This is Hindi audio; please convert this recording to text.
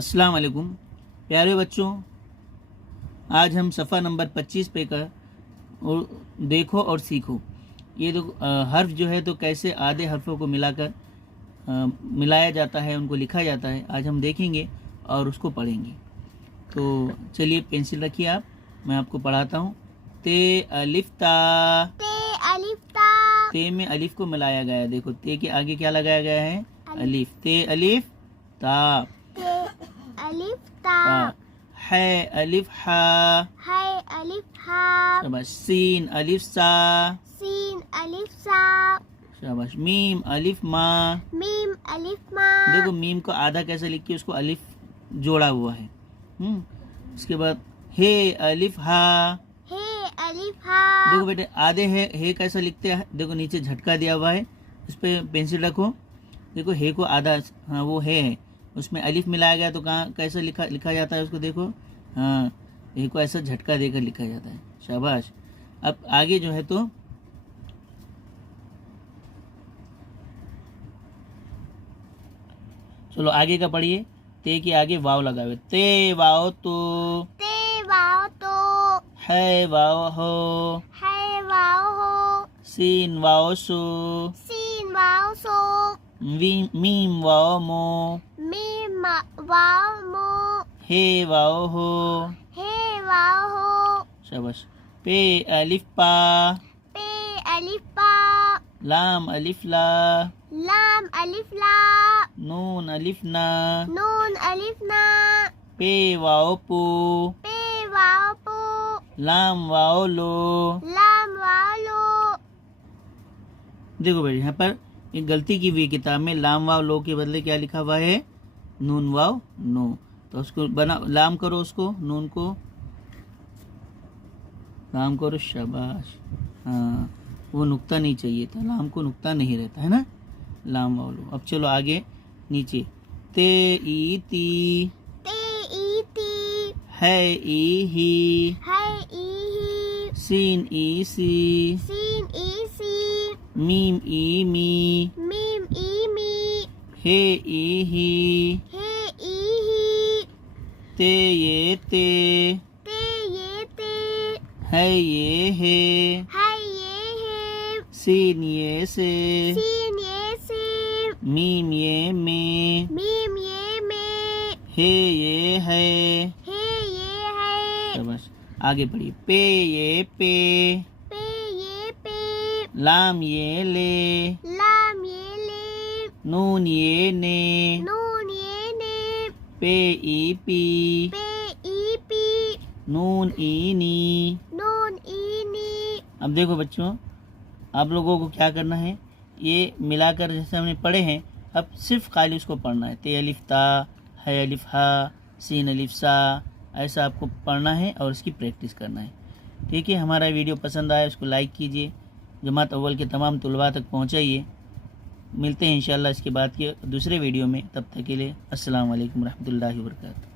अस्सलाम वालेकुम प्यारे बच्चों, आज हम सफ़ा नंबर 25 पे का और देखो और सीखो। ये हर्फ जो है तो कैसे आधे हर्फों को मिलाकर मिलाया जाता है, उनको लिखा जाता है, आज हम देखेंगे और उसको पढ़ेंगे। तो चलिए पेंसिल रखिए आप, मैं आपको पढ़ाता हूँ। ते अलिफ ता, ते में अलिफ को मिलाया गया है। देखो ते के आगे क्या लगाया गया है? अलिफ। ते अलिफ ता, है अलिफ हा, शाबाश। सीन अलिफ सा, शाबाश। मीम अलिफ मा, देखो मीम को आधा कैसे लिख के उसको अलिफ जोड़ा हुआ है। उसके बाद हे अलिफ हा, देखो बेटे आधे हे कैसा लिखते हैं? देखो नीचे झटका दिया हुआ है, उस पर पेंसिल रखो। देखो हे को आधा, हाँ वो है, उसमें अलिफ मिलाया गया तो कहाँ कैसे लिखा जाता है उसको? देखो हाँ, हे को ऐसा झटका देकर लिखा जाता है। शाबाश। अब आगे जो है तो चलो आगे का पढ़िए। ते के आगे वाव लगावे। ते वाव तो, है वाव हो, सीन वाव सो, मीम वाव मो, हे वाव हो, शाबाश। पे अलिफ पा, लाम अलिफ ला, नून अलिफ ना, पे वाव पू, लाम वाव लो। देखो बेटे यहाँ पर एक गलती की हुई किताब में, लाम वाव लो के बदले क्या लिखा हुआ है? नून वाव नो। तो उसको बना लाम करो, उसको नून को लाम करो। शाबाश। हाँ वो नुक्ता नहीं चाहिए था, लाम को नुक्ता नहीं रहता है ना, लाम वाव लो। अब चलो आगे नीचे। ते ई ती, है ई ही, सीन ई सी, मीम ई मी, हे ई ही, ते ये ते, है ये हे, सीन ये से, मीम ये में, हे ये है। शाबाश। आगे बढ़िए। पे ये पे, लाम ये ले, नून ये ने, पे ई पी, नून ई नी। अब देखो बच्चों, आप लोगों को क्या करना है, ये मिलाकर जैसे हमने पढ़े हैं, अब सिर्फ खाली उसको पढ़ना है। ते अलिफ ता, है अलिफ हा, सीन अलिफ सा, ऐसा आपको पढ़ना है और इसकी प्रैक्टिस करना है। ठीक है, हमारा वीडियो पसंद आया उसको लाइक कीजिए, जमात अव्वल के तमाम तुलबा तक पहुँचाइए। मिलते हैं इंशाल्लाह इसके बाद के दूसरे वीडियो में, तब तक के लिए अस्सलाम वालेकुम रहमतुल्लाहि व बरकातहू।